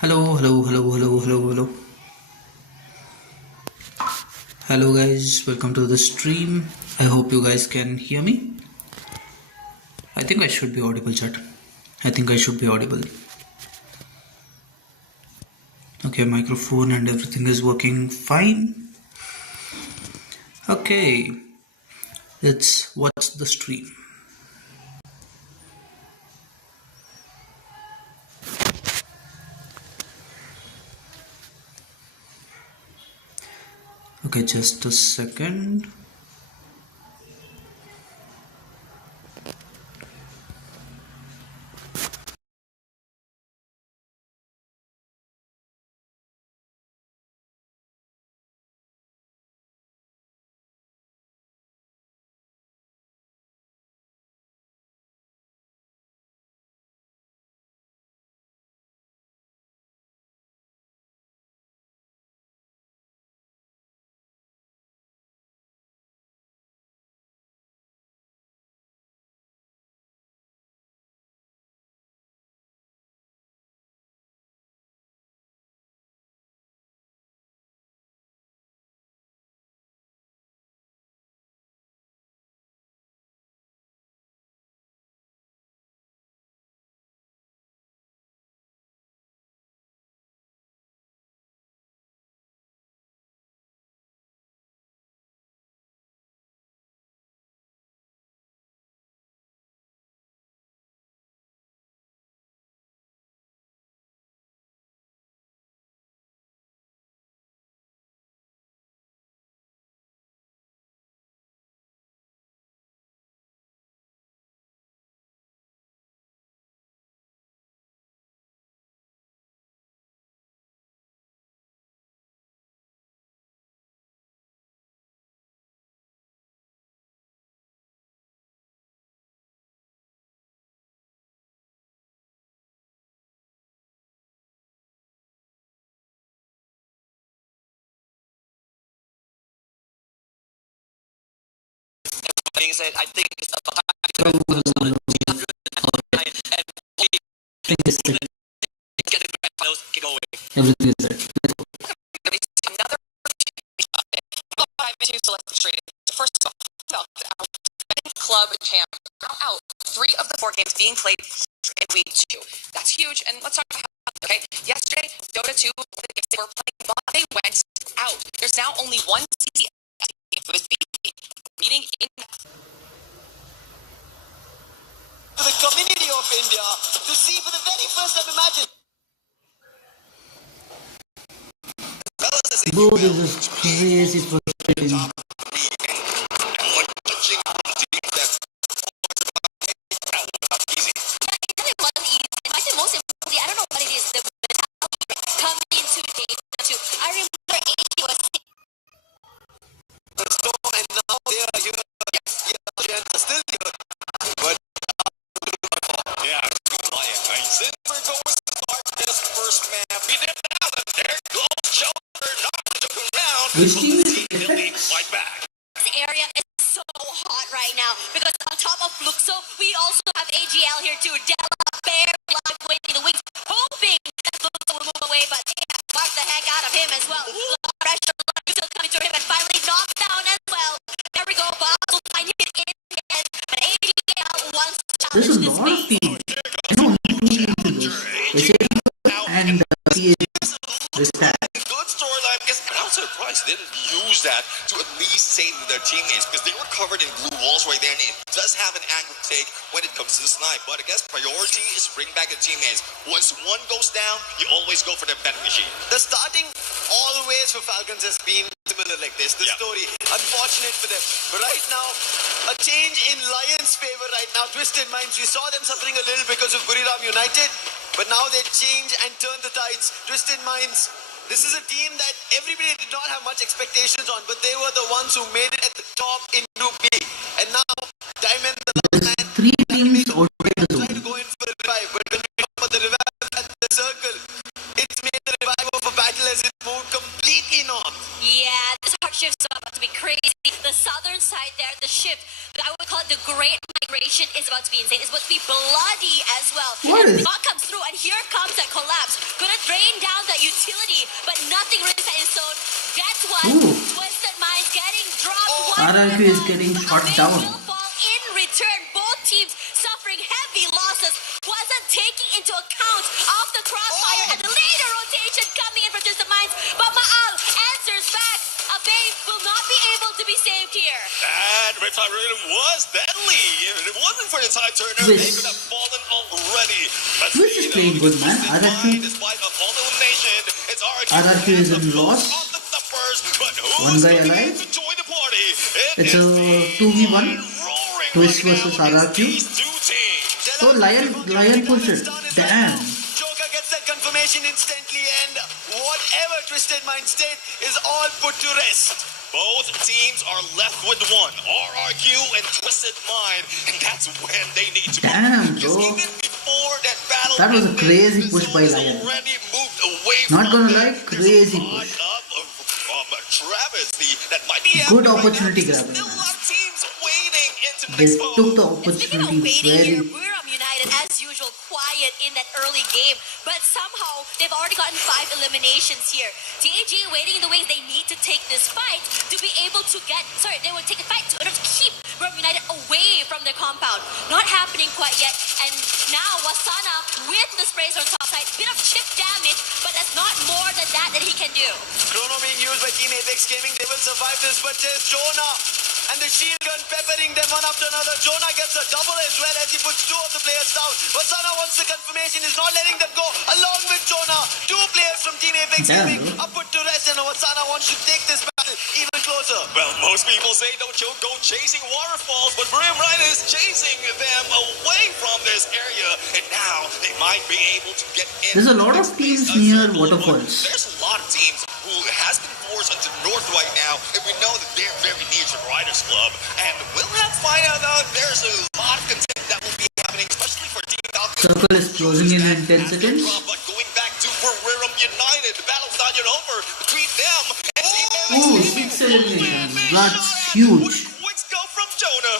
Hello, hello, hello, hello, hello, hello. Hello guys, welcome to the stream. I hope you guys can hear me. I think I should be audible, chat. I think I should be audible. Okay, microphone and everything is working fine. Okay, let's watch the stream. Okay, just a second. Being said, I think it's a Hello, hello, hello. Everything is set. another first of all, club champ out 3 of the 4 games being played in week 2. That's huge. And let's talk about okay. Yesterday, Dota 2 they were playing, but they went out. There's now only one CC team who is meeting in the community of India to see for the very first time. Imagine. Bro, this is crazy frustrating. Which team is effects? This area is so hot right now because on top of Luxo, we also have AGL here too. Della barely live winning the wings, hoping that Luxo will move away, but yeah, mark the heck out of him as well. Pressure still coming to him and finally knocked down as well. There we go, Bob will find it in the end, but AGL wants to challenge There's a this lot of phase. teams. I know only 2 teams in this. And Respect. Good storyline because I'm surprised they didn't use that to at least save their teammates because they were covered in blue walls right there and it does have an accurate take when it comes to the snipe. But I guess priority is to bring back the teammates. Once one goes down, you always go for the vending machine. The starting always for Falcons has been similar like this. The story, unfortunate for them. But right now, a change in Lions' favor right now. Twisted Minds, we saw them suffering a little because of Buriram United. But now they change and turn the tides. Twisted Minds, this is a team that everybody did not have much expectations on, but they were the ones who made it at the top in Group B. And now, Diamond, the last man, 3 teams outside the try to zone. go in for a revive. But when we talk about the revive at the circle, it's made the revive of a battle as it moved completely north. Yeah, this hard shift's about to be crazy. The southern side there, the shift, I would call it the Great conflagration is about to be insane. It's about to be bloody as well. What And is- Bot comes through, and here comes that collapse. Gonna drain down that utility, but nothing really set in stone. Gets one. Ooh. Twisted Minds getting dropped. One RRQ is getting shot Amazing down. will fall in return. Both teams suffering heavy losses. Wasn't taking into account of the crossfire and the later rotation coming in from Twisted Minds. But Maal answers back. Abe will not be able to be saved here. That Riptide Rhythm was deadly. If it wasn't for the Tide Turner, they Twist. could have fallen already. But Twist is playing good, man. RRQ. Despite of all the elimination, it's RRQ is in loss. One guy alive. To join the party. It's a 2v1. Twist versus RRQ. So Lion pushed it. Damn. Joker gets that confirmation instantly, and whatever Twisted Minds did is all put to rest. Both teams are left with one, RRQ and Twisted Mind, and that's when they need to Damn, move. Because bro. even before that battle, That was a ended, crazy the push by Zone Lion. already moved away Not from gonna them. lie, There's crazy a lot push. of Travis, that might be Good out right now, opportunity because grabbing. Still a lot of teams waiting into the They next phone. took the Speaking of opportunity waiting here, very. Buram United, as usual, quiet in that early game. But somehow, they've already gotten 5 eliminations here. TAG waiting in the wings. They need to take this fight to be able to get... Sorry, they will take the fight to order to keep Buram United away from their compound. Not happening quite yet. And now, Wasana with the sprays on top side. Bit of chip damage, but that's not more than that he can do. Chrono being used by Team Apex Gaming. They will survive this, but there's Jonah and the shield gun peppering them one after another. Jonah gets a double as well as he puts 2 of the players down. Wasana wants the confirmation, is not letting them go. Along with Jonah, 2 players from Team Apex Damn, Gaming bro. are put to rest, and Wasana wants to take this battle even closer. Well, most people say don't go chasing waterfalls, but Brim Ryan is chasing them away from this area, and now they might be able to get in. There's a lot of teams near waterfalls. There's a lot of teams who has been forced into the north right now, and we know that they're very near to the Riders Club, and we'll have to find out though. There's a lot of content that will be happening, especially for Team Falcons. Circle is closing in 10 seconds. But going back to Burim United, the battle's not yet over between them and Team Ooh, Apex. 6 eliminations. That's huge. Quick scout from Jonah.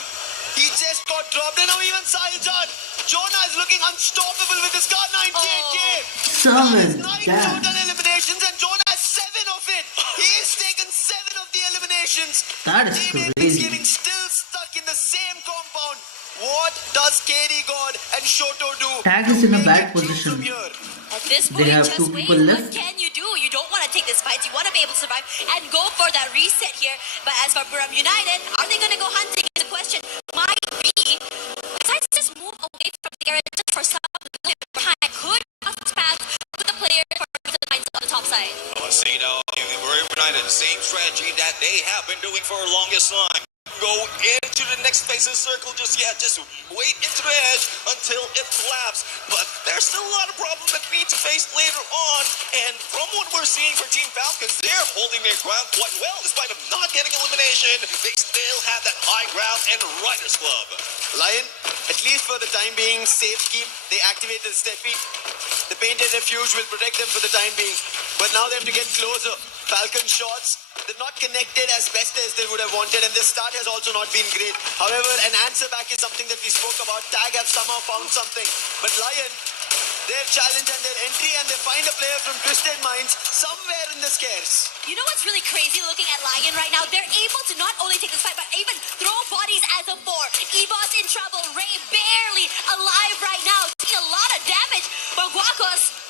He just got dropped, and now even Sailjan. Jonah is looking unstoppable with his car 98 game. 7. 9 Damn. total eliminations, and Jonah has 7 of it. He has taken 7 of the eliminations. That is Team Apex crazy. Gaming still stuck in the same compound. What does KD God and Shoto do? Tag is to in a make bad it through position. from here? At this They point, have just 2 wait. people left. What can you do? You don't want to take this fight. You want to be able to survive and go for that reset here. But as for Buram United, are they going to go hunting? Is the question. Might be. Besides, just move away from the area just for some time. Could cross paths with the player for the minds on the top side. Casino, Burim United, same strategy that they have been doing for the longest time. Go into the next phase of the circle just yet. Just wait into the edge until it collapses. But there's still a lot of problems that we need to face later on. And from what we're seeing for Team Falcons, they're holding their ground quite well. Despite of not getting elimination, they still have that high ground and Riders Club. Lion, at least for the time being, safe keep. They activated Steffi. The painted refuge will protect them for the time being. But now they have to get closer. Falcon shots, they're not connected as best as they would have wanted, and this start has also not been great. However, an answer back is something that we spoke about. Tag have somehow found something. But Lion, their challenge and their entry, and they find a player from Twisted Minds somewhere in the scares. You know what's really crazy looking at Lion right now? They're able to not only take this fight, but even throw bodies as a 4. Evo's in trouble. Ray barely alive right now. Taking a lot of damage. But Guacos.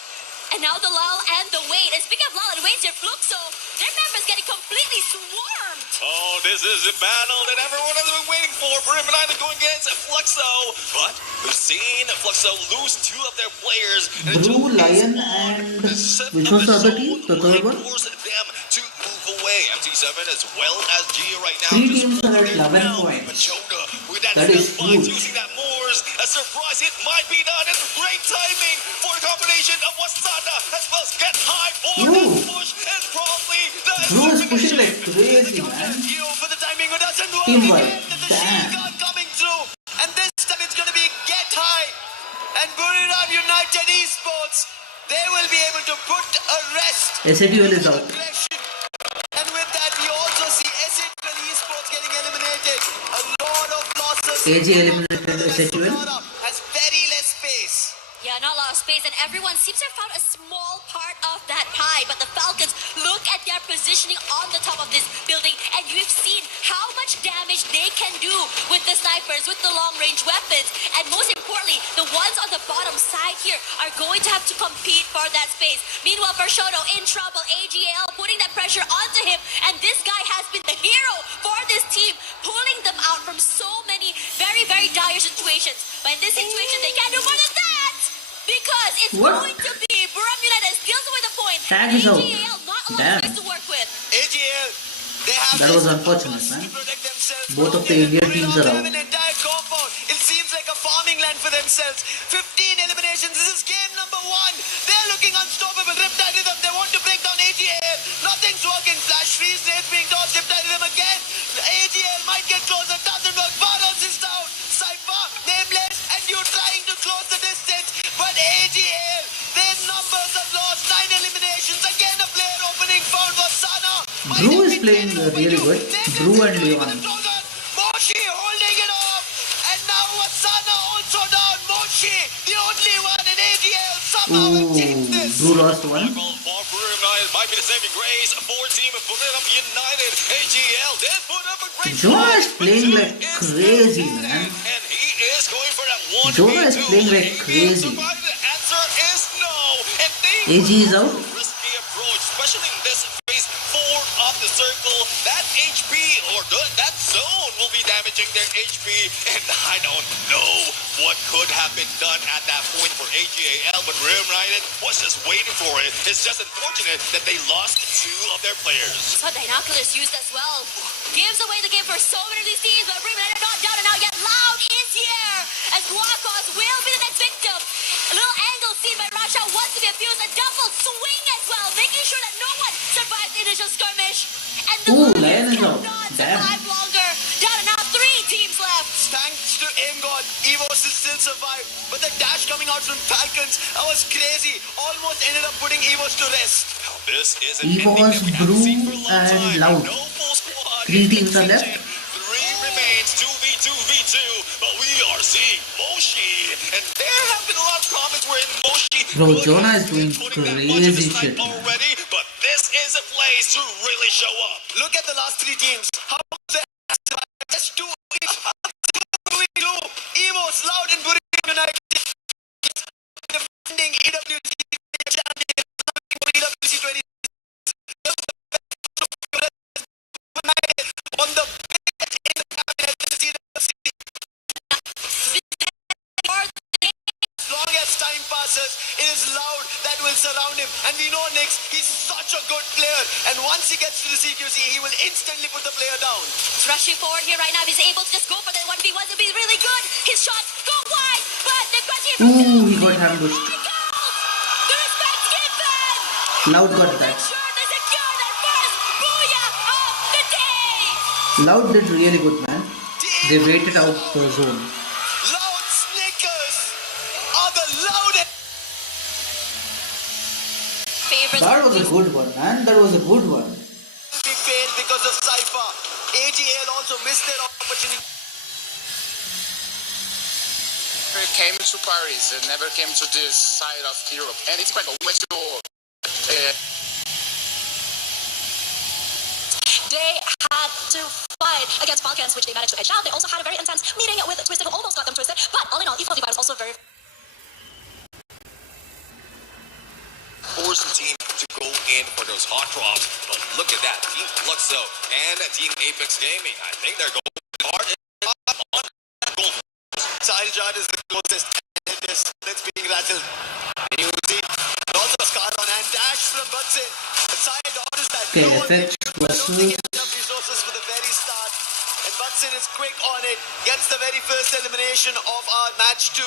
And now the lull and the wait. And speaking of lull and wait, your Fluxo, their members getting completely swarmed. Oh, this is a battle that everyone has been waiting for. Burim United going against Fluxo. But we've seen Fluxo lose 2 of their players. Blue, Lion, and which was the other team? The third one? Force them to move away. MT7 as well as Gio right now. 3 just teams are at holding 11 down. points. But Jonah with that That is fight, huge. using that Moors. A surprise hit might be done. And great timing for a combination of Wasana as well as Get High for Ooh. that push. And probably the Blue is pushing like elimination. crazy, man. Gio for the timing, it doesn't work. Teamwork. Again, the Damn. shield guard coming through. And this time it's going to be Get High. And Buriram United Esports, they will be able to put a rest. SATL is out. Aggression. And with that, we also see SATL Esports getting eliminated. A lot of losses AG eliminated SHUL. Has very less space. Yeah, not a lot of space, and everyone seems to have found a small part of that pie. But the Falcons, look at their positioning on the top of this building, and you've seen how much damage they can do with the snipers, with the long-range weapons, and most importantly, the ones on the bottom side here are going to have to compete for that space. Meanwhile, Verschoto in trouble, AGL putting that pressure onto him, and this guy has been the hero for this team, pulling them out from so many very, very dire situations. But in this situation, they can't do more than that! Because it's going to be Buram United steals away the point. Tag is out. AGL not a lot Damn. of space to work with. AGL, they have That was unfortunate, man. to protect themselves. Both of the Indian teams are out. An entire compound. It seems like a farming land for themselves. 15 eliminations. This is game number 1. They're looking unstoppable. Riptide rhythm. They want to break down AGL. Nothing's working. Flash freeze. Nades being tossed. Riptide rhythm again. AGL might get closer. Doesn't work. Varos is down. Cypher, Nameless, and you trying to close the distance. But AGL, their numbers have lost 9 eliminations. Again, a player opening found for Sana. Drew is playing really good. Drew and Leon. Moshi holding it off. And now Wasana also down. Moshi, the only one in AGL, somehow achieved this. Drew lost one. Might be the saving grace for Team Buram United. AGL did put up a great Jonah is playing like crazy, man. and he is going for that one. Jonah is playing like crazy. The answer is no. And they AG is out. risky approach, especially in this phase 4 of the circle. That HP or that zone will be damaging their HP, and I don't know what could have been done at that point for AGAL, but Buram United was just waiting for it. It's just unfortunate that they lost 2 of their players. So Dinoculus used as well. Gives away the game for so many of these teams, but Buram United not down and out yet. Loud is here, as Guacos will be the next victim. A little angle seen by Rasha wants to be abused. A double swing as well, making sure that no one survives the initial skirmish. And the Ooh, Warriors Lion is out. cannot Damn. survive longer. Down and out, 3 teams left. Thanks to Aim God, EVOS will still survive. But the dash coming out from Falcons, that was crazy. Almost ended up putting EVOS to rest. Now, this is an EVOS, ending that we haven't seen for a Brew, long and time. Loud. No full squad 3 in teams are left. contention. 3 remains, 2v2v2, but we are seeing Moshi, and there have been a lot of comments where Moshi Bro, could Jonah have is doing been putting that much of crazy his life shit, man. already, but this is a place to really show up. Look at the last 3 teams. How they just 2 each. EVOS, Loud, and Buram United. Defending EWC champion. EWC26. On the biggest in the cabinet, this is EWC. As long as time passes, it is Loud that will surround him. And we know Nix, he's such a good player. And once he gets to the CQC, he will instantly put the player down. He's rushing forward here right now. He's able to just go for the 1v1. It'll be really good. His shots go wide, but the question Ooh, he got ambushed. The respect given. Loud got that. Sure to secure that first booyah of the day. Loud did really good, man. They waited out the zone. Loud Snickers are the loudest. Favorite. That was a good one, man. That was a good one. They failed because of Cypher. AGL also missed their opportunity. Never came to Paris and never came to this side of Europe, and it's quite cool. We went to they had to fight against Falcons, which they managed to edge out. They also had a very intense meeting with Twisted, who almost got them twisted. But all in all, Equal Divide was also very Forcing team to go in for those hot drops, but look at that. Team Fluxo and Team Apex Gaming, I think they're going hard on goal. Child is the closest. That's being rattled. And you see, also a scar on and dash from Butson. The side orders that. Okay, No one effect don't versus think enough resources for the very start. And Butson is quick on it. Gets the very first elimination of our match 2.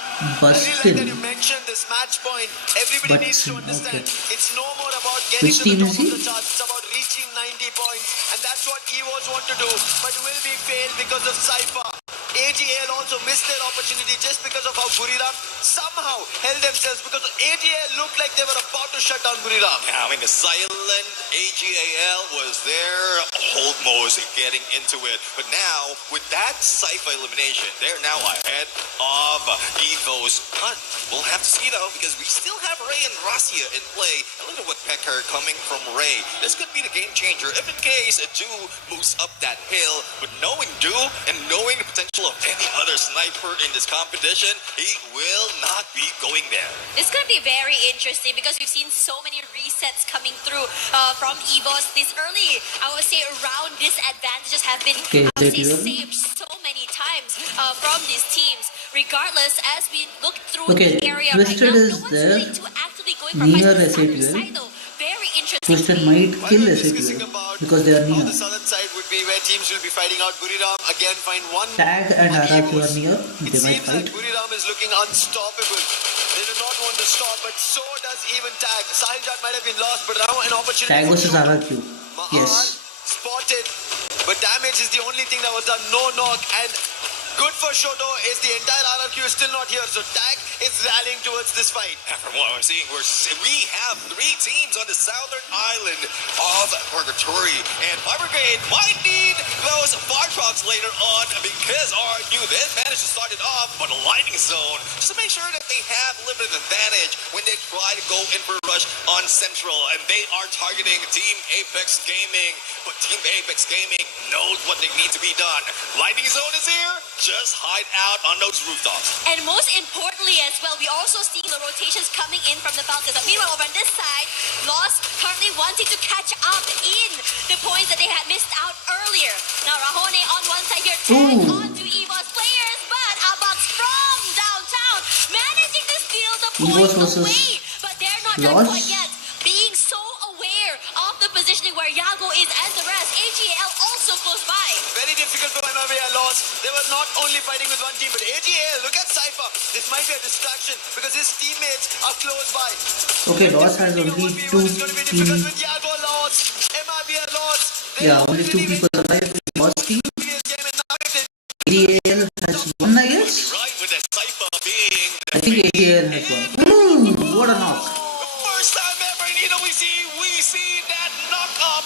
I really like that you Bustin. mentioned this match point. Everybody needs to Butson, understand. okay. It's no more about getting Which to team the is top he? of the charts. It's about reaching 90 points. And that's what EVOS want to do. But will be failed because of Cypher. AGL also missed their opportunity just because of how Buriram somehow held themselves, because AGL looked like they were about to shut down Buriram. Yeah, I mean, the silent AGAL was there almost getting into it. But now, with that Cypher elimination, they're now ahead of Evo's Hunt. We'll have to see, though, because we still have Ray and Rasia in play. And look at what Pecker coming from Ray. This could be the game changer if in case Du moves up that hill. But knowing Du and knowing the potential of any other sniper in this competition, he will not be going there. It's going to be very interesting because we've seen so many resets coming through from EVOS this early. I would say around disadvantages have been saved so many times from these teams. Regardless, as we look through the area right now, no one's really too actively going for fights. Very interesting. Twisted might kill SATL because they are near. On the southern side would be where teams will be fighting out. Buriram again find one. Tag and RRQ are near. They might fight. Like Buriram is looking unstoppable. They do not want to stop, but so does even Tag. Sahil Jat might have been lost, but now an opportunity. Tag versus RRQ. Yes. Spotted, but damage is the only thing that was done. No knock, and good for Shoto is the entire RRQ is still not here, so Tag is rallying towards this fight. From what I'm seeing, we have 3 teams on the southern island of Purgatory, and Fire Brigade might need those fire trucks later on because RRQ then managed to start it off on a lightning zone just to make sure that they have limited advantage when they try to go in for a rush on Central, and they are targeting Team Apex Gaming, but Team Apex Gaming knows what they need to be done. Lightning zone is here, just hide out on those rooftops. And most importantly as well, we also see the rotations coming in from the Falcons. But meanwhile, over on this side, Lost currently wanting to catch up in the points that they had missed out earlier. Now Rahone on one side here, tag on to EVOS players, but Abax from downtown managing to steal the points away. But they're not done quite yet. Being so aware of the positioning where Yago is and the rest. AGL also close by. Very difficult for MRBR loss. They were not only fighting with one team, but AGL, look at Cypher. This might be a distraction because his teammates are close by. Okay, Loss has only 2 teams. With Yago lost, MRBR lost. Yeah, only 2 people alive in Loss team. AGL has 1, I guess. Right, with the Cypher being I think AGL has 1. Ooh, what a knock. first time ever in EWC, we see that knock up.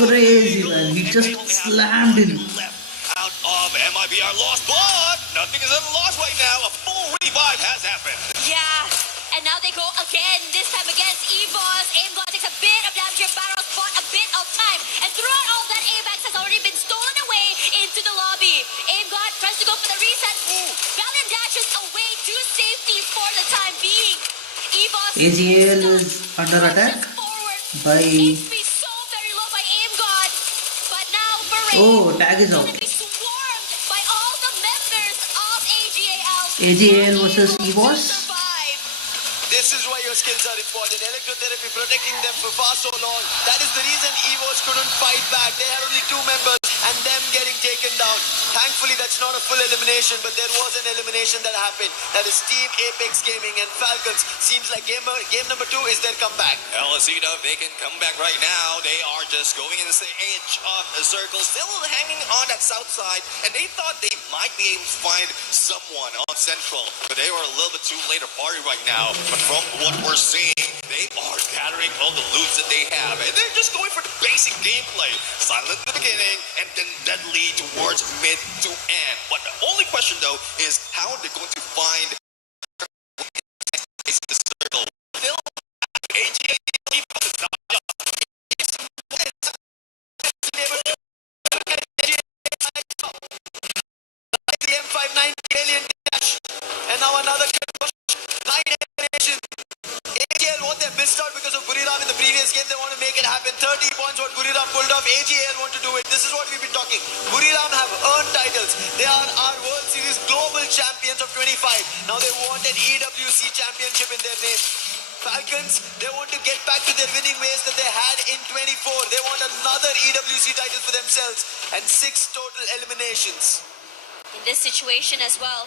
Crazy, man. He just slammed in. Left out of MIBR lost, but nothing is at a loss right now. A full revive has happened. Yeah, and now they go again, this time against EVOS. AimGod takes a bit of damage here, Barrows bought a bit of time, and throughout all that, AVAX has already been stolen away into the lobby. AimGod tries to go for the reset. Valiant dashes away to safety for the time being. EVOS AGL is under attack by... HP so very low by AimGod, but now Beret Tag is out. gonna be swarmed by all the members of AGAL. AGL versus EVOS. This is why your skills are important. Electrotherapy protecting them for far so long. That is the reason EVOS couldn't fight back. They had only 2 members and them getting taken down. Thankfully, that's not a full elimination, but there was an elimination that happened. That is Team Apex Gaming and Falcons. Seems like game number 2 is their comeback. Alcida, they can come back right now. They are just going in the edge of the circle, still hanging on that south side, and they thought they might be able to find someone on Central, but they were a little bit too late to party right now. But from what we're seeing, they are gathering all the loots that they have, and they're just going for the basic gameplay. Silent in the beginning, and then deadly towards mid to end. But the only question, though, is how are they going to find the circle? Still, AGA the M59 alien dash, and now another 9 eliminations. AGL what they missed out because of Buriram in the previous game. They want to make it happen. 30 points what Buriram pulled off. AGL want to do it. This is what we've been talking. Buriram have earned titles. They are our World Series global champions of 25. Now they want an EWC championship in their name. Falcons, they want to get back to their winning ways that they had in 24. They want another EWC title for themselves and 6 total eliminations. In this situation as well,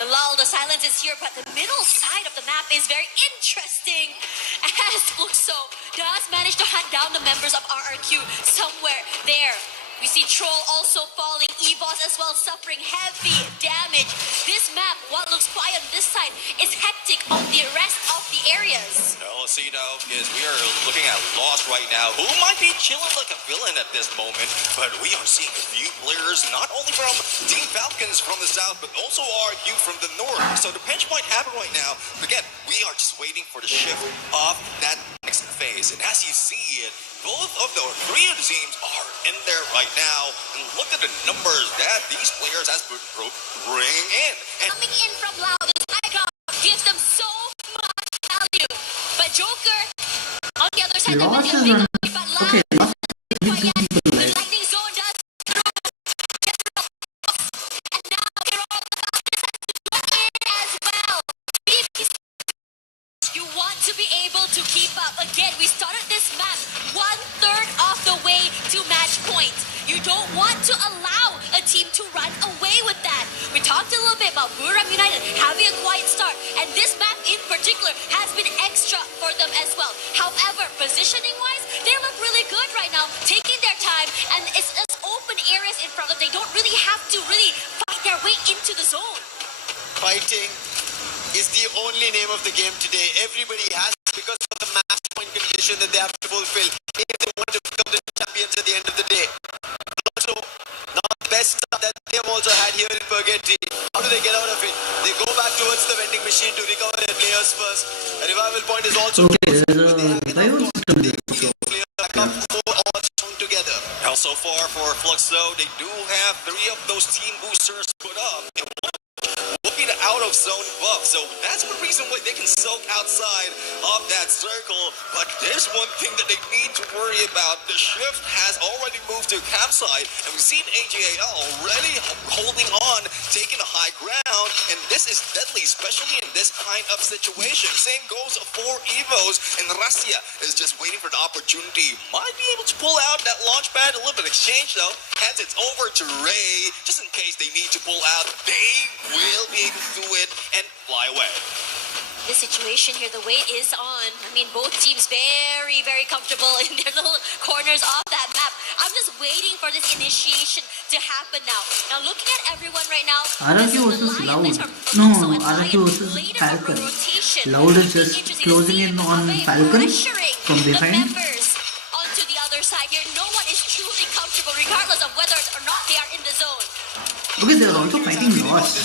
the lull, the silence is here, but the middle side of the map is very interesting as Fluxo does manage to hunt down the members of RRQ somewhere there. We see Troll also falling, Evos as well suffering heavy damage. This map, what looks quiet on this side, is hectic on the rest of the areas. Well, see now, because we are looking at Lost right now, who might be chilling like a villain at this moment, but we are seeing a few players, not only from Team Falcons from the south, but also RQ from the north. So the pinch might happen right now. Again, we are just waiting for the shift of that next phase. And as you see it, both of the three of the teams are in there right now. And look at the numbers that these players has been bringing in. And Coming in from Loud, this high ground gives them so much value. But Joker, on the other side, Lost they've is been on. but Loud, Okay, Lost is quiet. people The like. lightning zone does and now they're all about to join in as well. You want to be able to keep up. Again, we started this map 1/3 of the way to match point. You don't want to allow a team to run away with that. We talked a little bit about Buram United having a quiet start, and this map in particular has been extra for them as well. However, positioning-wise, they look really good right now, taking their time, and it's just open areas in front of them. They don't really have to really fight their way into the zone. Fighting is the only name of the game today. Everybody has, because of the match point condition that they have to fulfill if they want to become the champions at the end of the day. Also, now the best start that they have also had here in Purgatory. How do they get out of it? They go back towards the vending machine to recover their players first. A revival point is also Okay, there's a revival system there. players back up four all strung together. now so far for Fluxo, they do have 3 of those team boosters put up. And one will be the out of zone buff. So that's one reason why they can soak outside of that circle. But there's one thing that they need to worry about. The shift has already moved to campsite, and we've seen AJAL already holding on, taking a high ground, and this is deadly, especially in this kind of situation. Same goes for Evos, and Russia is just waiting for the opportunity. Might be able to pull out that launch pad, a little bit of exchange though. Hands it over to Ray, just in case they need to pull out. They will be able to do it and fly away. The situation here, the weight is on. I mean, both teams very, very comfortable in their little corners of that map. I'm just waiting for this initiation to happen now. Now, looking at everyone right now, RRQ this is the versus Lion Loud. mix from No, Fluxo and RRQ Lion. versus Later Falcon. of a rotation. Loud is It'll be just interesting to closing see in if on Abe Falcon pressuring from the behind. members onto the other side here. No one is truly comfortable, regardless of whether or not they are in the zone. Okay, they're also fighting Lost.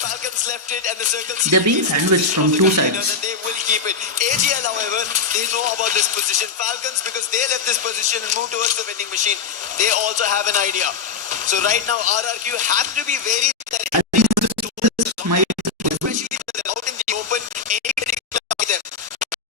Falcons left it and the circles. They're being sandwiched from two sides. And they will keep it. AGL, however, they know about this position. Falcons, because they left this position and moved towards the vending machine, they also have an idea. So right now, RRQ have to be very especially when they're out in the open. Anybody can target them.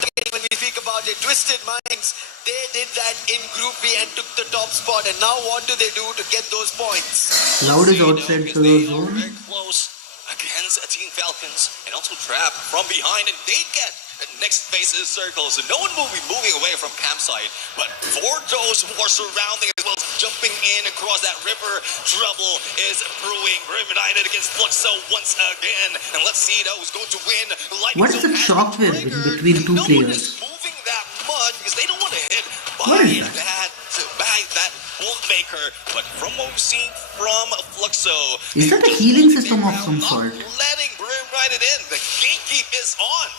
Again, when we speak about it, Twisted Minds, they did that in Group B and took the top spot. And now what do they do to get those points? Loud is outside Because the they are zone. very close against Team Falcons, and also trapped from behind, and they get the next phase of the circle, so no one will be moving away from campsite. But for those who are surrounding as well, jumping in across that river, trouble is brewing. Brim United against Fluxo once again, and let's see who's going to win. What is the shockwave in between two No one is players? moving that much because they don't want to hit What is by that bolt maker. But from what we've seen from Fluxo, Is that a healing system of some sort? letting Brim ride it in. The gatekeep is on.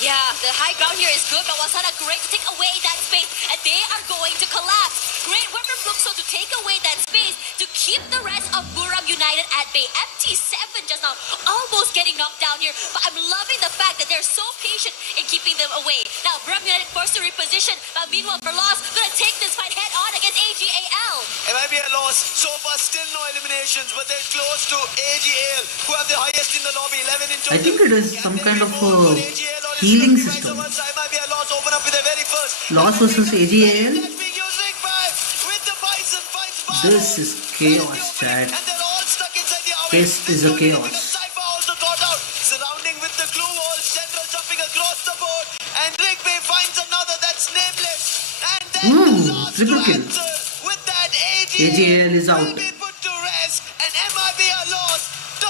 Yeah, the high ground here is good, but Wasana great to take away that space, and they are going to collapse. Great work from Fluxo to take away that space to keep the rest of Buram United at bay. MT7 just now almost getting knocked down here, but I'm loving the fact that they're so patient in keeping them away. Now, Buram United forced to reposition, but meanwhile, for Lost, gonna take this fight head on against AGAL. It might be a loss. So far, still no eliminations, but they're close to AGL, who have the highest in the lobby, 11 in total. I think it is some kind of AGL or healing is it system. It might be a loss. Open up with their very first. Lost versus AGAL. That's being used Ring 5 with the Bison finds Barlow. This is chaos, Chad. And they're all stuck inside the hour. This is a chaos. Cypher also got out, surrounding with the glue wall. Central jumping across the board, and Rigby finds another that's nameless. And then Ooh, the last triple kill. answer with that AGL is out. will be put to rest, and MIB are lost.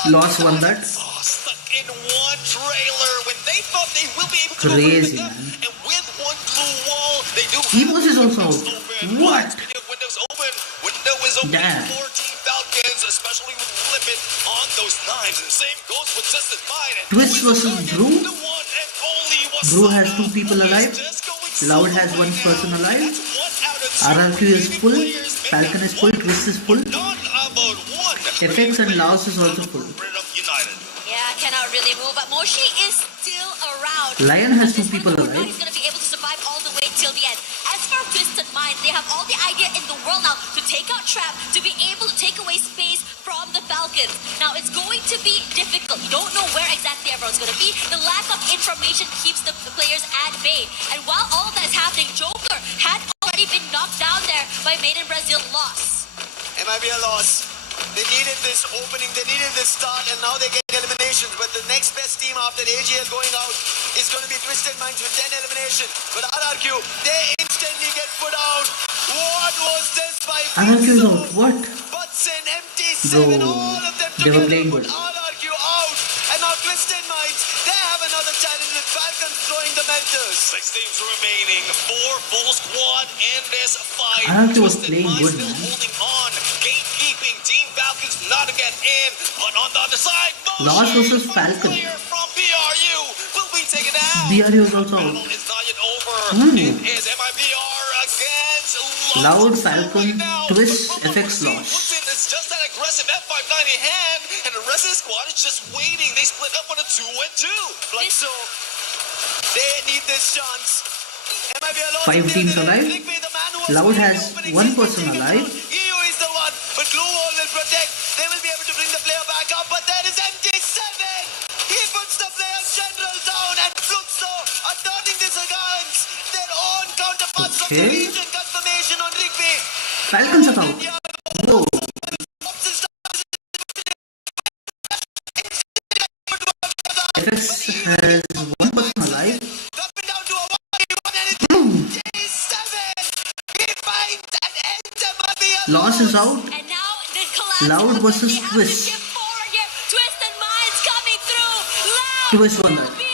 Lost won that. Oh, stuck in one trailer when they thought they will be able to Crazy, go for the man. And with one blue wall, they do Evos is also out. open. What? Windows open. Window is So we Damn. need more Team Falcons, especially with limit on those knives. And same goes for Distant Mind. And Twist who is the versus target? Brew. The one and only Brew has Wasana, 2 people who is alive. just going Loud solo has 1 right person now. alive. That's 1 out of 2 RRQ is remaining full. players. Make Falcon that is full. 1. Twist is full. Not about 1. FX and Laos is also full. United. Yeah, cannot really move, but Moshi is still around. Lion has 2 This people one, alive. he's going to be able to survive all the way till the end. As for Twisted Mind, they have all the idea in the world now to take out Trap, to be able to take away space from the Falcons. Now, it's going to be difficult. You don't know where exactly everyone's going to be. The lack of information keeps the players at bay. And while all that is happening, Joker had already been knocked down there by Made in Brazil loss. It might be a loss. They needed this opening, they needed this start, and now they get eliminations. But the next best team after AGL going out is going to be Twisted Minds with 10 eliminations. But RRQ, they instantly get put out. What was this by RRQ is out. What? Butson, MT7, Bro, all of them they were together playing put good. RRQ out. And now Twisted Minds, they have another challenge with Falcons throwing the mentors. 6 teams remaining, 4 full squad in this fight. RRQ was Twisted playing Minds good, still man. holding on, gatekeeping Team Falcons not to get in. But on the other side, Lost Moshi, versus one Falcon. player from BRU will be taken out. BRU is also Battle out. is not yet over. Hmm. It is MIBR against Loud, Falcon, right now. Twist, But FX Moshi loss. puts in is just that aggressive F59 in hand, and the rest of the squad is just waiting. They split up on a 2-2. Like so, they need this chance. MIB alone 5 teams alive. Rigby, the man who was Loud winning has the opening 1 segment, person taken alive. down. EU is the one, but Glue Wall will protect. They will be able to bring the player back up, but there is MT7. He puts the player general down, and Fluxo are turning this against their own counterparts of the Okay. region. Confirmation on Rigby. Falcons are out. Whoa. FX has 1 person alive. Dropping down to a 1v1, and it's MT7. He finds and ends MIB alone. Loss is out. And now the collapse. Loud happens. versus They have to Twist. shift forward here. Twisted Minds coming through. Loud Twist won will that. be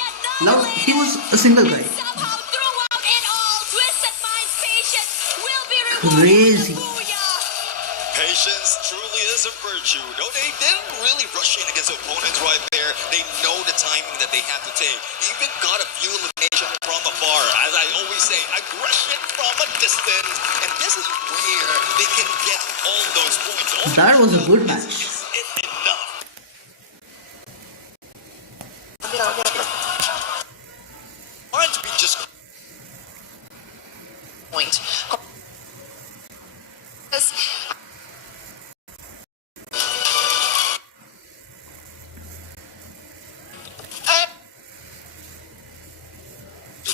Loud, annihilated. he was a single guy. Somehow throughout it all, Twisted Minds' patience will be Crazy. rewarded. Booyah. Patience truly is a virtue. No, they didn't really rush in against opponents right there. They know the timing that they have to take. Even got a few eliminations from afar. As I always say, aggression from a distance. And this is where they can get all those points. Only That was a good match. Is it enough? Trying to be just Point.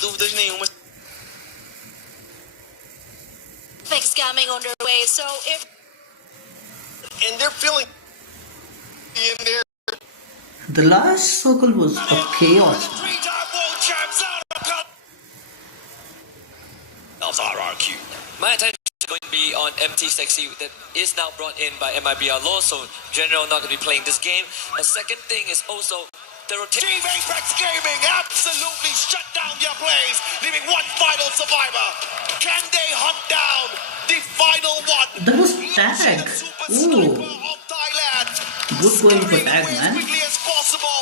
Dúvidas nenhuma. Big scamming underway, so if And they're feeling in there. The last circle was a chaos. three-time world champs out of RRQ. My attention is going to be on MT Sexy that is now brought in by MIBR Law, so General not going to be playing this game. A second thing is also the rotation. Team Apex Gaming absolutely shut down their plays, leaving one final survivor. Can they hunt down the final one? That was tag. Ooh. Of Thailand. Good going for tag, As man. quickly as possible.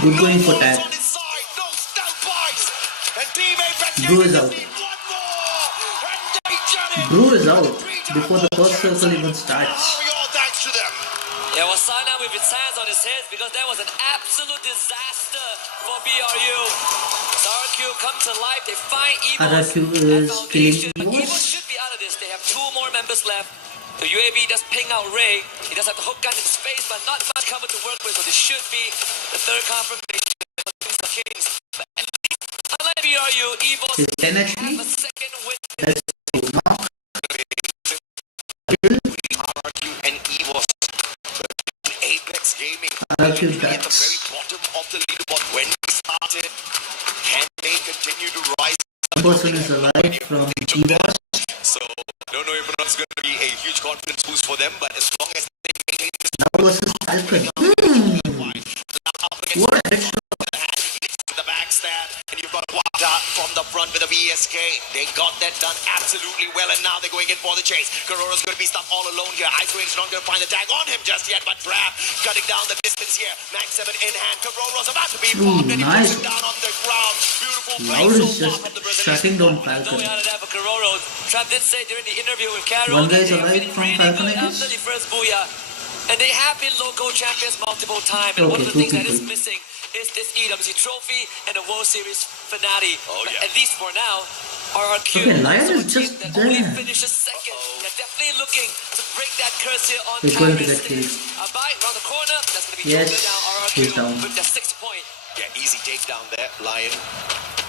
Good going for No tag. balls on his side, no stealth buys. And Team Apex Brew is Gaming out. just need one more. And they done it. Brew is out before the first circle even starts. All thanks to them. Yeah, Wasana with his hands on his head because that was an absolute disaster for BRU. So RRQ come to life, they find Evos. RRQ at is Foundation, killing but Evos. Evos should be out of this. They have 2 more members left. The UAV does ping out Ray. He does have the hook gun in his face, but not much cover to work with. So this should be the 3rd confirmation for Kings. But at least, unlike BRU, Evos He's 10 have HP. a second win. That's knock. RRQ and EVOS. Apex Gaming. RRQ At the very ducks. bottom of the leaderboard when they started. Can they continue to rise? One person is alive from EVOS. So don't know if it's going to be a huge confidence boost for them, but as long as they maintain this Now versus Falcon. What a headshot. the backstab, and you've got Wada from the front with a VSK. Okay, they got that done absolutely well, and now they're going in for the chase. Carrora's going to be stuck all alone here. Ice Rain's not going to find the tag on him just yet, but Brab cutting down the distance here. Max 7 in hand. Carrora's about to be bombed, and he puts him down on the ground. Beautiful play Loud so is far just from the Brazilian. shutting down No Falcon. way out of that for Carroro. Trav did say during the interview with Carroll One guy is they are alive feeling from really Falcon, good I guess? after the first booyah. And they have been local champions multiple times. And one Okay, of the two things that is people. missing is this EWC trophy and the World Series finale. Oh, But yeah. at least for now, RRQ Okay, Lion also a is team just that only there. finishes second. They're definitely looking to break that curse here on He's going to Paris get killed. stage. A bite around the corner. That's going to be Yes, taken down. he's RRQ down. with their 6 point. Yeah, easy takedown there. Lion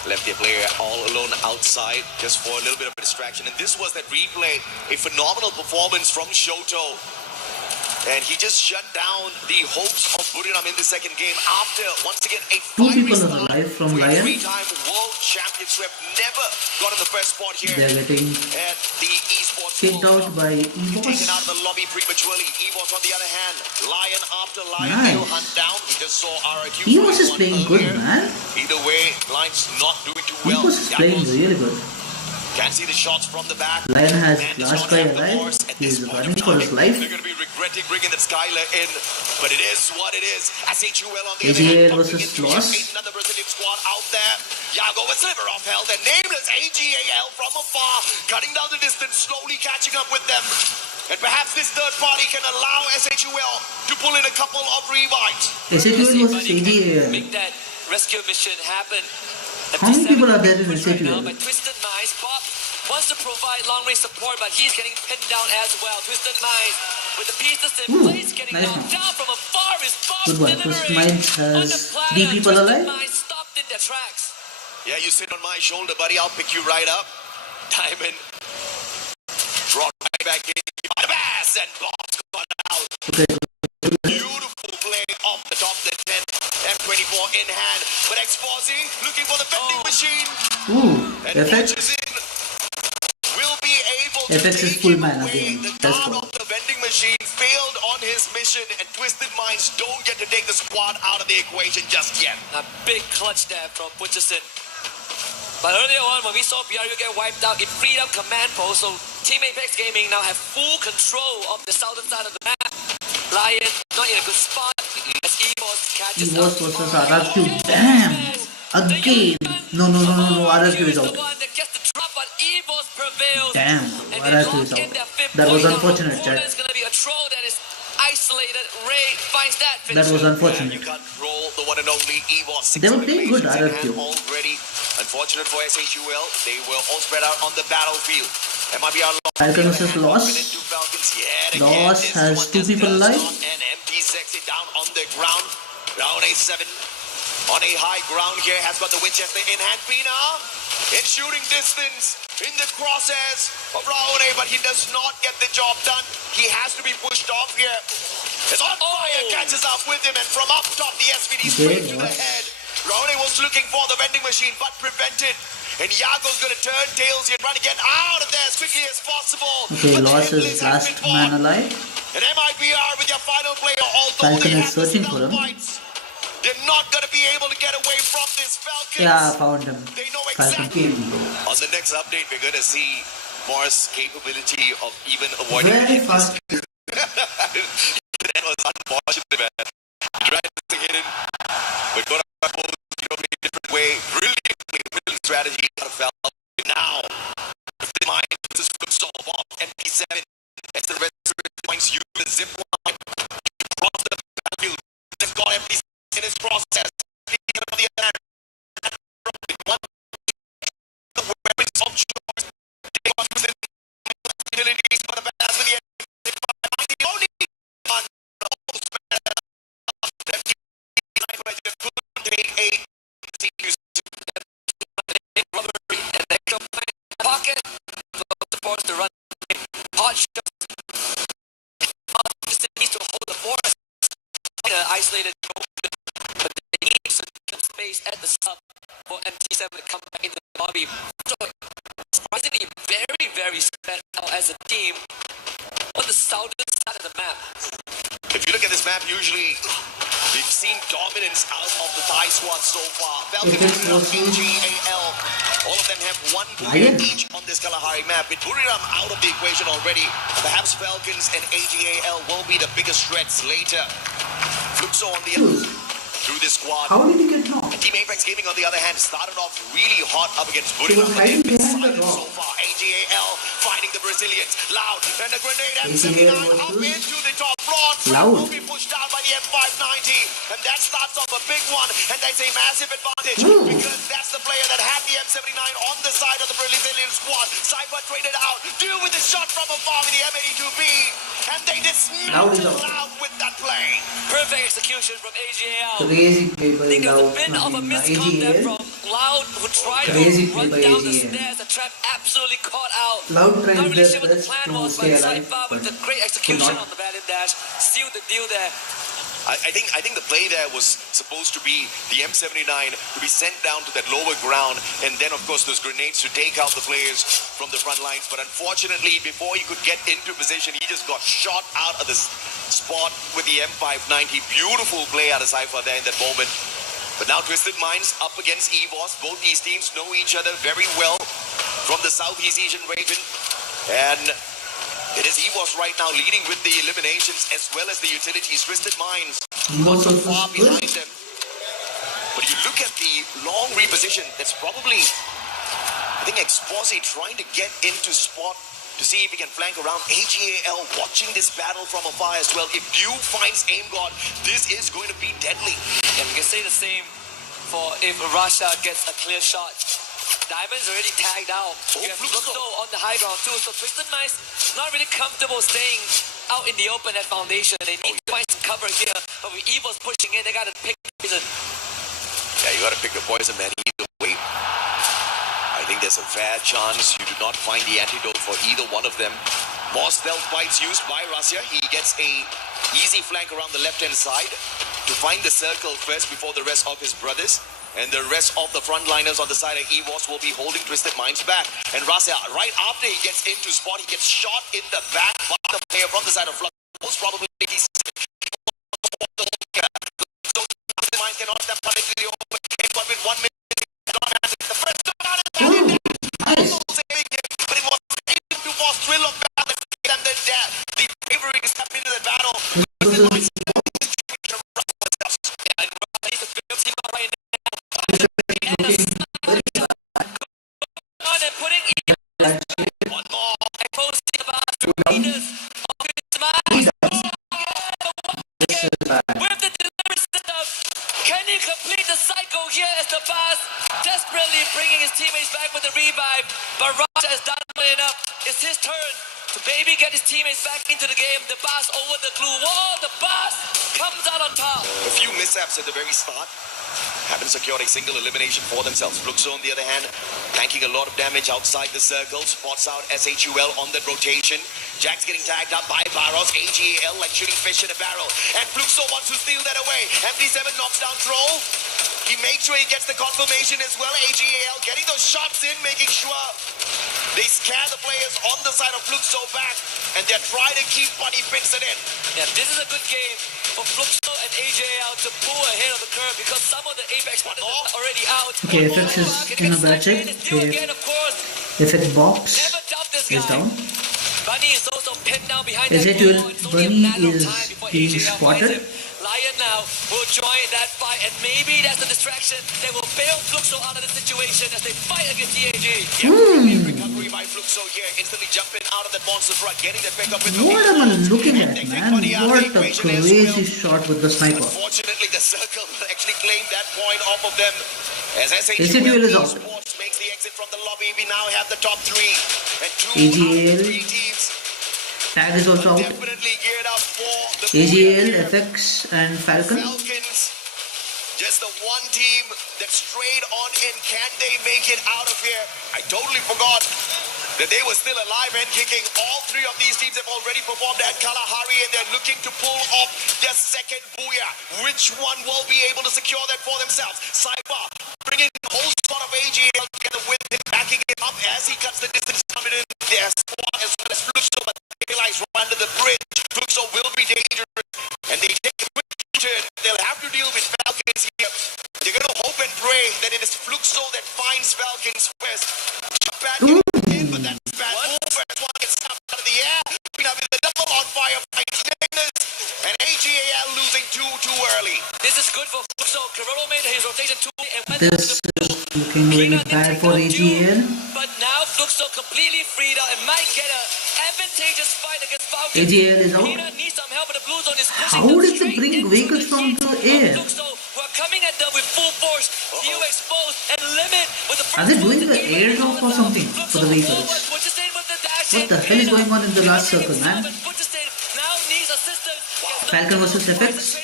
left their player all alone outside just for a little bit of a distraction. And this was that replay, a phenomenal performance from Shoto. And he just shut down the hopes of Buriram in the second game after, once again, a Two fiery people are start alive from to a Lion. three-time world champions who have never gotten the first spot here They are getting at the esports kicked World out Cup. by Taken out EVOS. of the lobby prematurely. EVOS on the other hand, Lion after Lion, Nice. they'll hunt down. We just saw RRQ. EVOS is one playing good, earlier. man. Either way, Lion's not doing too well. EVOS is playing Yappos really good. can see the shots from the back. Lion has Man does last not guy have the alive. force at He's this point running of for his time. life. They're going to be regretting bringing that Skylar in, but it is what it is. SHUL on the other AGL hand, versus into Loss. another Brazilian squad out there. Yago with sliver of health, and nameless AGAL from afar, cutting down the distance, slowly catching up with them. And perhaps this third party can allow SHUL to pull in a couple of revives. SHUL See if versus Buddy can AGL. make that rescue mission happen. How many people are there in Pushed right now SHUL? by Twisted Minds. Bob wants to provide long-range support, but he's getting pinned down as well. Twisted Minds with the pieces in Ooh, place, getting nice knocked one. down from afar. Is Bob Good one. Twisted delivering Minds on the has platter. 3 people Twisted alive. Minds stopped in their tracks. Yeah, you sit on my shoulder, buddy. I'll pick you right up. Diamond brought right back in. Bass and Bob's got out. Okay. Beautiful play off the top of the 10. M24 in hand. But X-Forzy looking for the vending machine. Ooh, And FX. pushes in. Will be able to FX is take full him man away. again. The That's guard cool. of the vending machine failed on his mission, and Twisted Minds don't get to take the squad out of the equation just yet. A big clutch there from Butcherson. But earlier on, when we saw BRU get wiped out, it freed up command post, so Team Apex Gaming now have full control of the southern side of the map. Lion not in a good spot as EVOS catches EVOS up. versus RRQ. Damn! Again! No, RRQ is The out. one that gets the drop, but EVOS prevails. Damn, And they RRQ lock is in out. their fifth That was point. unfortunate, Corner Jack. is going to be a troll that is isolated. Ray finds that That finisher. was You unfortunate. can't roll the one and only EVOS. They were playing good, eliminations in RRQ. hand already. Unfortunate for SHUL, they were all spread out on the battlefield. MIBR Falcon versus Loss. Loss has 2 people alive. And empty sexy down on the ground. Round A7 on a high ground here has got the Winchester in hand. Pina in shooting distance in the crosshairs of Raone, but he does not get the job done. He has to be pushed off here. It's on fire, catches up with him, and from up top the SVD straight to the head. Raone was looking for the vending machine, but prevented. And Yago's gonna turn tails here, trying to get out of there as quickly as possible. Okay, But the Loss Hillbillies is have last been bought. man alive. And MIBR with their final player, although Falcon they is have the searching stealth for him. fights, they're not gonna be able to get away from this Falcons. Yeah, found him. They know Falcon. exactly. On the next update, we're gonna see Morris' capability of even avoiding Very fast. That was unfortunate, man. Tried to hit it, but got a maybe a different way. Brilliant strategy out of Falcon. Now, mind this could solve off MP7 as the rest of the points use the zip line across the battlefield. They've got MP7 in his process. On the other hand, one the weapons of choice. They got within utilities, but the best with the MP5. The only one that couldn't take a Pocket forced to run hot shots. Needs to hold the force. Isolated, but they need some space at the sub for MT7 to come back into the lobby. So, surprisingly, very spread out as a team on the southern side of the map. If you look at this map, usually we've seen dominance out of the Thai squad so far. Falcon If it's enough working. AGAL All of them have one Lion. point each on this Kalahari map. With Buriram out of the equation already, perhaps Falcons and AGAL will be the biggest threats later. Fluxo on the other through this squad. How did he get knocked? Team Apex Gaming, on the other hand, started off really hot up against He was Buriram, but hiding they've been behind the silent rock. so far. AGAL finding the Brazilians. Loud and the grenade AGAL M79 up versus into the top. Broad Loud. will be pushed down by the M590, and that starts off a big one, and that's a massive advantage because that's the player that had the M79 on the side of the Brazilian squad. Cypher traded out, deal with the shot from afar with the M82B, and they Loud is dismantle out. Loud with that play. Perfect execution from AGL. Crazy play I think by there was Loud. a bit of a miscom there AGL. from Loud, who tried Crazy to play run by down the AGL. stairs. The trap absolutely caught out. Loud tried Not really their sure what the best plan to was, stay but alive, Cypher with but the great could execution not. on the Valiant Dash sealed the deal there. I think the play there was supposed to be the M79 to be sent down to that lower ground, and then of course those grenades to take out the players from the front lines. But unfortunately, before he could get into position, he just got shot out of this spot with the M590. Beautiful play out of Cypher there in that moment. But now Twisted Minds up against EVOS. Both these teams know each other very well from the Southeast Asian Raven, and it is EVOS right now leading with the eliminations as well as the utilities. Twisted Minds not so far behind them. But you look at the long reposition, that's probably, I think, Exposi trying to get into spot to see if he can flank around. AGAL watching this battle from afar as well. If Dew finds aim god, this is going to be deadly. Yeah, we can say the same for if Russia gets a clear shot. Diamond's already tagged out. You have Fluxo on the high ground too, so Twisted Minds not really comfortable staying out in the open at foundation. They need to find some cover here, but with Evo's pushing in, they gotta pick poison. Yeah, you gotta pick the poison, man. Either way, I think there's a fair chance you do not find the antidote for either one of them. More stealth bites used by Russia. He gets a easy flank around the left-hand side to find the circle first before the rest of his brothers. And the rest of the frontliners on the side of EVOS will be holding Twisted Minds back. And Russia, right after he gets into spot, he gets shot in the back by the player from the side of Flux. Most probably he's so Twisted Minds cannot step out into the open. But with 1 minute, the first out of the almost saving him, but it was able to force thrill of battle and then the favoring step into the battle. Twisted Minds. With the delivery system, can he complete the cycle here as the boss desperately bringing his teammates back with the revive? But Roger has done enough. It's his turn to maybe get his teammates back into the game. The boss over the glue wall. The boss comes out on top. A few mishaps at the very start. Haven't secured a single elimination for themselves. Fluxo, on the other hand, tanking a lot of damage outside the circle. Spots out SHUL on that rotation. Jack's getting tagged up by Varos. AGAL like shooting fish in a barrel. And Fluxo wants to steal that away. MD7 knocks down Troll. He makes sure he gets the confirmation as well. AGAL getting those shots in, making sure they scare the players on the side of Fluxo back. And they're trying to keep Buddy Pinson in. Yeah, this is a good game for Fluxo and AJL to pull ahead of the curve because some of the Apex players are already out. Okay, FX is in a bad shape. FX box Never doubt this is guy. down. Bunny is also pinned down behind Is that it wall. It's only a Bunny matter of is time before being AJL spotted? finds him. Lion now will join that fight, and maybe that's the distraction that will bail Fluxo out of the situation as they fight against EAG. Recovery by Fluxo here, instantly jumping out of that monster truck, getting the pickup with the What am I looking at, man? What a equation as crazy well. shot with the sniper. Unfortunately, the circle will actually claim that point off of them. As SHUL is out. Sports makes the exit from the lobby, we now have the top three. And two AGL. out of 3 teams Tag is also out. definitely geared up for the AGL, FX, and Falcon. Falcons. Just the one team that strayed on in. Can they make it out of here? I totally forgot that they were still alive and kicking. All 3 of these teams have already performed at Kalahari, and they're looking to pull off their second booyah. Which one will be able to secure that for themselves? Cypher bringing the whole squad of AGL together with him, backing him up as he cuts the distance coming in their squad as well as Fluxo, but they realize right under the bridge, Fluxo will be dangerous, and they take a quick turn. They'll have to deal with Falcons here. They're going to hope and pray Ray that it is Fluxo that finds Falcons first. Bad in, but that's bad move. First one gets snapped out of the air. Now with the double on fire fights Nicholas. And AGAL losing too early. This is good for Fluxo. Carollo made his rotation too and went This is looking really bad for AGL. But now Fluxo completely freed up and might get an advantageous fight against Falcons. AGL is out. Peanut needs some help, but the Blue Zone is pushing How them did they straight bring into vehicles the from heat the of air? Fluxo, who are coming at them with full force. You expose and limit with the first Are they doing one the to airdrop or something for the vehicles? What the hell is going on in the last circle, man? Falcon versus FX.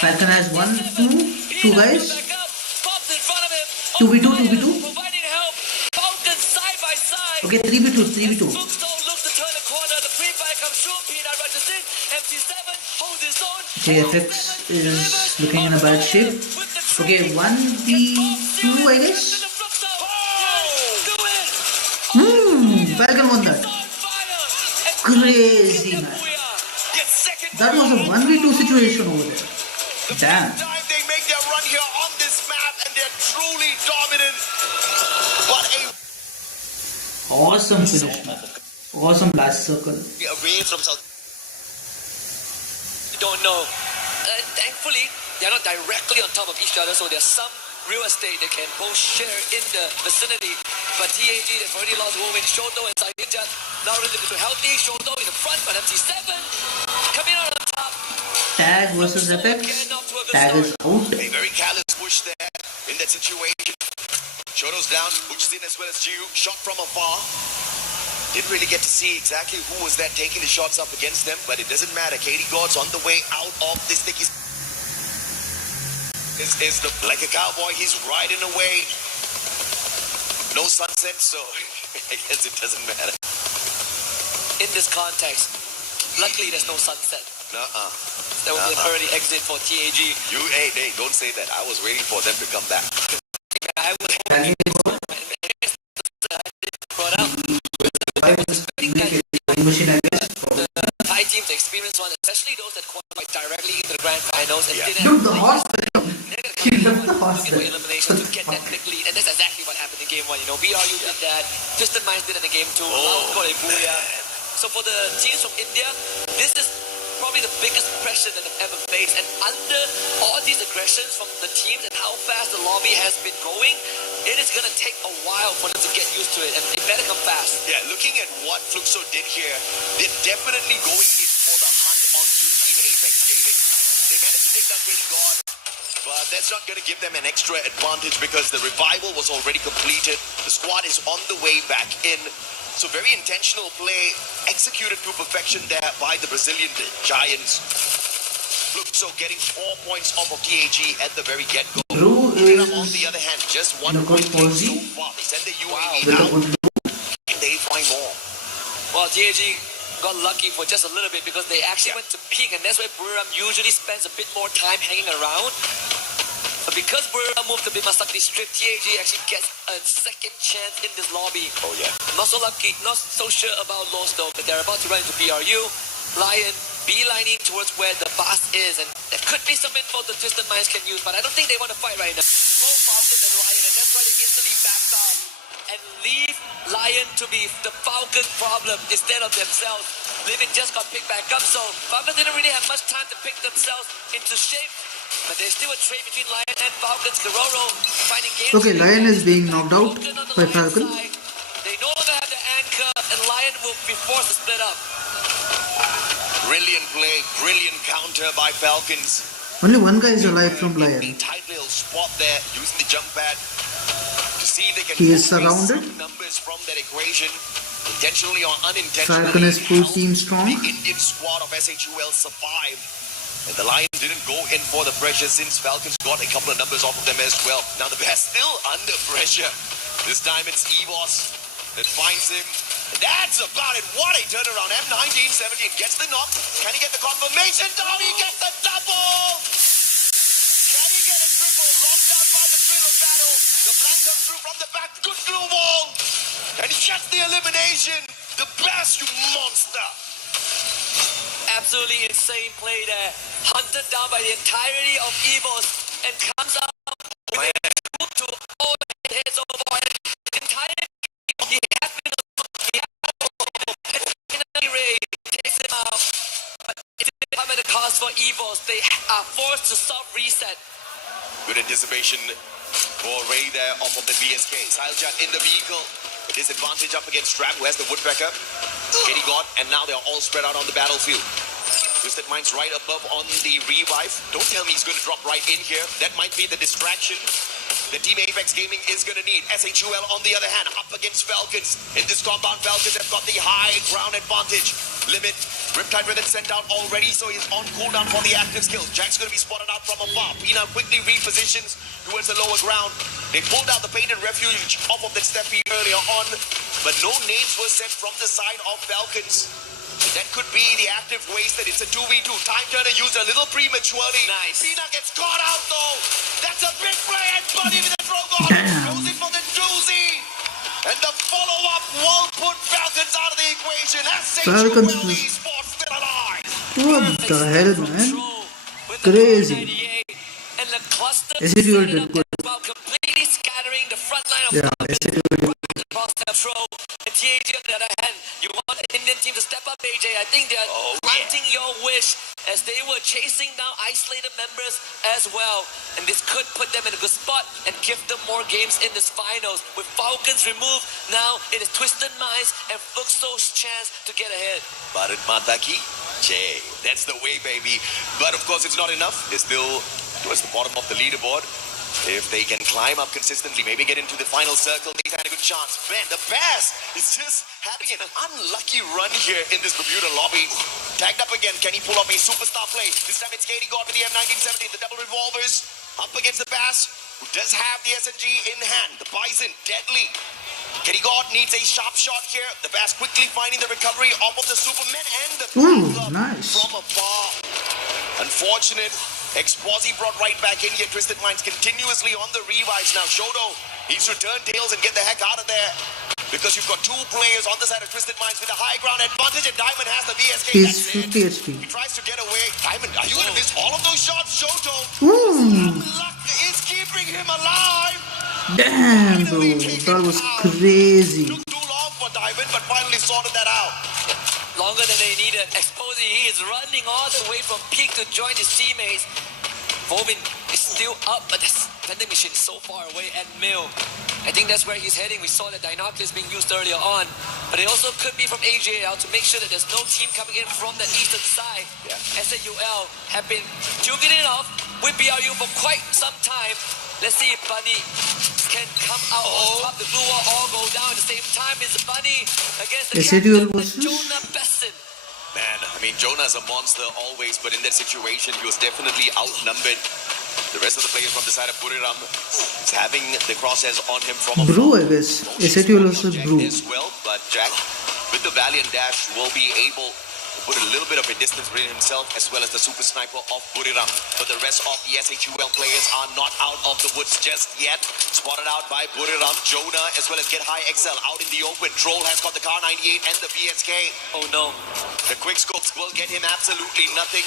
Falcon has two guys. 2v2. Okay, 3v2. Okay, FX is looking in a bad shape. Okay, 1v2 I guess. Falcon won that. Crazy, man. That was a 1v2 situation over there. Damn. They make their run here on this map and they're truly dominant. But Awesome finish, man. Awesome last circle. away from South. Don't know. Thankfully, they're not directly on top of each other, so there's some real estate they can both share in the vicinity. But TAG, they've already lost Woven, Shoto and Saidinja. Now really to healthy. Shoto in the front, but MC7 coming out on top. Tag versus FX. Tag is out. A very callous push there in that situation. Shoto's down, Uchsin as well as Jiu. Shot from afar. Didn't really get to see exactly who was that taking the shots up against them, but it doesn't matter. Katie God's on the way out of this sticky. Is like a cowboy, he's riding away. No sunset, so I guess it doesn't matter. In this context, luckily there's no sunset. There will be an early exit for TAG. Hey, don't say that. I was waiting for them to come back. I would brought out. The Thai teams experience one, especially those that qualify directly into the grand finals and didn't Dude, the have hospital. He left the to hospital. elimination to get that quick lead, and that's exactly what happened in game 1. You know, BRU did that, Twisted Minds did it in game 2, Laos got a booyah. So for the teams from India, this is probably the biggest pressure that they've ever faced, and under all these aggressions from the teams and how fast the lobby has been going, it is going to take a while for them to get used to it, and they better come fast. Yeah, looking at what Fluxo did here, they're definitely going in for the hunt onto Team Apex Gaming. They managed to take down Katie God, but that's not going to give them an extra advantage because the revival was already completed. The squad is on the way back in. So very intentional play, executed to perfection there by the Brazilian Giants. Fluxo getting 4 points off of TAG at the very get-go. Drew On is the other hand, just in a 1 good point lead so position far. They send the UAV with a out, good look. and they find more. Well, TAG got lucky for just a little bit because they actually went to peak, and that's where Buriram usually spends a bit more time hanging around. But because Buriram moved to Bimasakti Strip, TAG actually gets a second chance in this lobby. Oh yeah. Not so lucky, not so sure about Lost though, but they're about to run into BRU. Lion beelining towards where the boss is, and there could be some info the Twisted Minds can use, but I don't think they want to fight right now. Both Falcon and Lion, and that's why they instantly backed off and leave Lion to be the Falcon problem instead of themselves. Living just got picked back up, so Falcon didn't really have much time to pick themselves into shape. But there's still a trade between Lion and Falcons. Caroro finding games. Okay, Lion is being knocked out by Falcon. They no longer have the anchor, and Lion will be forced to split up. Brilliant play, brilliant counter by Falcons. Only one guy is alive from Lion. Tight little spot there, using the jump pad to see if they can He is increase surrounded. some numbers from that equation. Intentionally or unintentionally. Falcon is full helped team strong. The Indian squad of SHUL survive. And the Lions didn't go in for the pressure since Falcons got a couple of numbers off of them as well. Now the Bears still under pressure. This time it's EVOS that finds him. And that's about it. What a turnaround. M1917 gets the knock. Can he get the confirmation? Tommy gets the double. Can he get a triple? Locked out by the thrill of battle. The blank comes through from the back. Good glue wall. And he gets the elimination. The Bears, you monster. absolutely insane play there. Hunted down by the entirety of EVOS and comes out with a swoop to all his over and entirely he has been Ray takes him out. But it didn't come at a cost for EVOS. They are forced to soft reset. Good anticipation for Ray there off of the BSK. Sailjan in the vehicle. A disadvantage up against Stram, who has the Woodpecker. Katie God, and now they're all spread out on the battlefield. Twisted Mind's right above on the revive. Don't tell me he's going to drop right in here. That might be the distraction the Team Apex Gaming is going to need. SHUL on the other hand, up against Falcons. In this compound, Falcons have got the high ground advantage. Limit, Riptide Rhythm sent out already, so he's on cooldown for the active skills. Jack's going to be spotted out from afar. Pina quickly repositions towards the lower ground. They pulled out the Painted Refuge off of the Steffi earlier on, but no nades were sent from the side of Falcons. That could be the active wasted. It's a 2v2. Time Turner used a little prematurely. Nice. Pina gets caught out though. That's a big play, and Buddy with a throw goal. Goes in for the doozy. And the follow-up will put Falcons out of the equation. Falcons SHUL Esports still alive. What the hell, man? Crazy. And the cluster SHUL did good. about completely scattering the front line of Yeah, SHUL across that throw. And TAG on the other hand, you want the Indian team to step up, AJ. I think they're granting your wish as they were chasing down isolated members as well. And this could put them in a good spot and give them more games in this finals. With Falcons removed, now it is Twisted Minds and Fluxo's chance to get ahead. Bharat Mata ki Jai. That's the way, baby. But of course, it's not enough. They're still towards the bottom of the leaderboard. If they can climb up consistently, maybe get into the final circle, they stand a good chance. Man, the Bass is just having an unlucky run here in this Bermuda lobby. Tagged up again. Can he pull off a superstar play? This time it's Katie God with the M1970, the double revolvers. Up against the Bass, who does have the SMG in hand. The Bison, deadly. Katie God needs a sharp shot here. The Bass quickly finding the recovery off of the Superman and the nice. from afar. Unfortunate. Exposi brought right back in here. Twisted Minds continuously on the revives now. Shoto needs to turn tails and get the heck out of there. Because you've got two players on the side of Twisted Minds with a high ground advantage, and Diamond has the BSK. He's 50 HP. He tries to get away. Diamond, are you going to miss all of those shots, Shoto? Luck is keeping him alive. Damn, bro. That was crazy. Took too long for Diamond, but finally sorted that out. Longer than they needed. Exposing, he is running all the way from peak to join his teammates. Vovin is still up, but the vending machine is so far away at Mill. I think that's where he's heading. We saw the Dinoculus being used earlier on, but it also could be from AJL to make sure that there's no team coming in from the eastern side. Yeah. SAUL have been duking it off with BRU for quite some time. Let's see if Bunny can come out on top. The blue wall all go down at the same time. It's Bunny against the SAUL captain, was Jonah Besson. Man, I mean, Jonah's a monster always, but in that situation, he was definitely outnumbered. The rest of the players from the side of Buriram is having the crosshairs on him from a Brew, I guess. SAUL also Brew. as well, but Jack, with the Valiant Dash, will be able to put a little bit of a distance between himself as well as the super sniper of Buriram. But the rest of the SHUL players are not out of the woods just yet. Spotted out by Buriram, Jonah, as well as Get High XL out in the open. Troll has got the Car 98 and the BSK. Oh no. The quick scopes will get him absolutely nothing.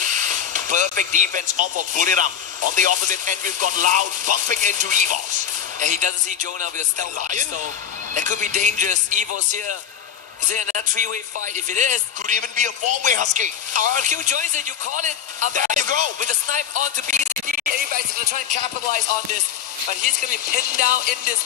Perfect defense off of Buriram. On the opposite end, we've got Loud bumping into EVOS. And he doesn't see Jonah with a stealth Lion? so that could be dangerous. Evo's here. Is it another three-way fight? If it is, Could even be a four-way Husky. RQ joins it. You call it. There you go. With the snipe onto BCD. Apex is going to try and capitalize on this. But he's going to be pinned down in this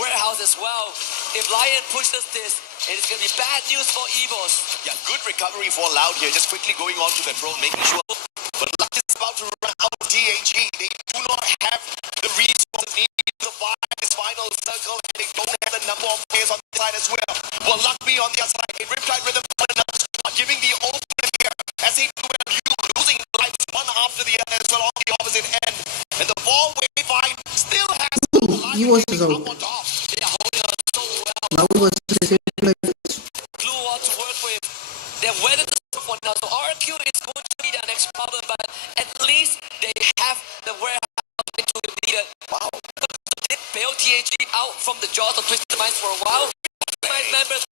warehouse as well. If Lion pushes this, it is going to be bad news for Evos. Yeah, good recovery for Loud here. Just quickly going on to control, making sure. But Luck is about to run out of THG. They do not have the resources needed to survive this final circle. And they don't have the number of players on the side as well. Will Luck be on the other side? Riptide Rhythm another squad, giving the open here. As he losing lives one after the other as well on the opposite end. And the four-way fight still has He was out. up on top. They are holding on so well. Now was like this. Blue wall to work with. They're weathered the stuff one now. So RQ is going to be their next problem, but at least they have the warehouse to be needed. Wow. They bail THG out from the jaws of Twisted Minds for a while. Twisted Minds members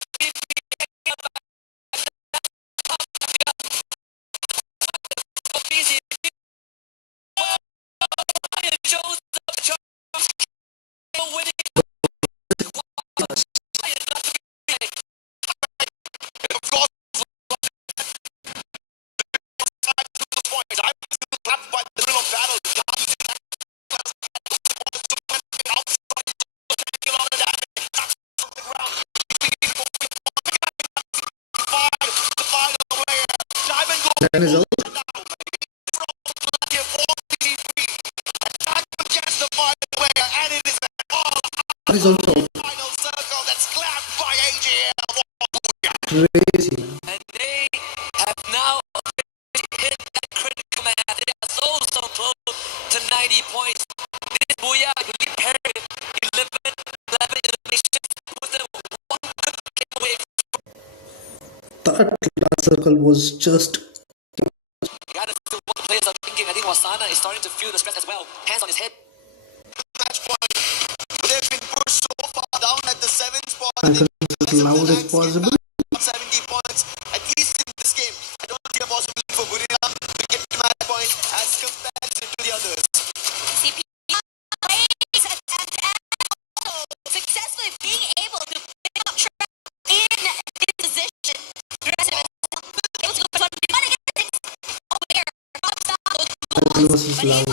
shows up Charles winning. Of course, points. I'm still trapped by the thrill of battle. That is all. That is also Final circle that's clapped by AGL. crazy. And they have now hit that critical mass. They are so close to 90 points. This Booyah, I believe, parried 11 eliminations. Was the one good game away. That last circle was just. You gotta see what the players are thinking. I think Wasana is starting to feel the stress as well. Hands on his head. Match point. They've been pushed so far down at the 7th spot. Falcon as loud as possible. 70 points, at least in this game. I don't see a possibility for Buriram to get to match point as compared to the others. CP plays and also successfully being able to pick up track in this position. Aggressive and able to go for but again, it's aware. Falcon versus loud.